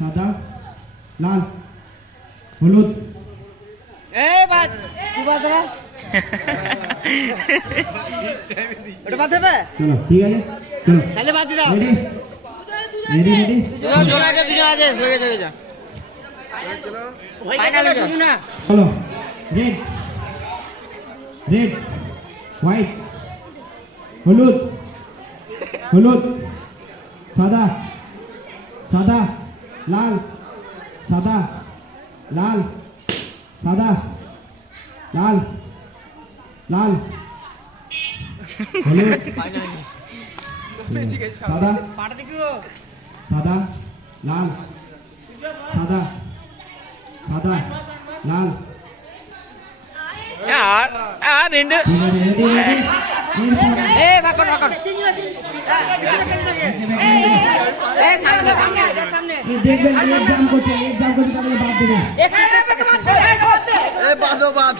সাদা লাল হলুদ এই বাদ কি বাদ রে ওটা বাদ হবে চলো ঠিক আছে চলো তাহলে বাদ দাও রেডি রেডি রেডি চলে আগে দুজন আগে হয়ে গেছে যা চলো ফাইনাল দুজন না চলো রেড রেড হোয়াইট হলুদ হলুদ সাদা সাদা লাল সাদা লাল সাদা লাল লাল হলুদ সাদা পাটা দেখিও সাদা লাল সাদা সাদা লাল రెండు রেডি রেডি এই ভাগর ভাগর এই সামনে সামনে সামনে দেখবেন এক্সাম করতে তাহলে বাদ দেবেন এক বাদ দে এই বাদ বাদ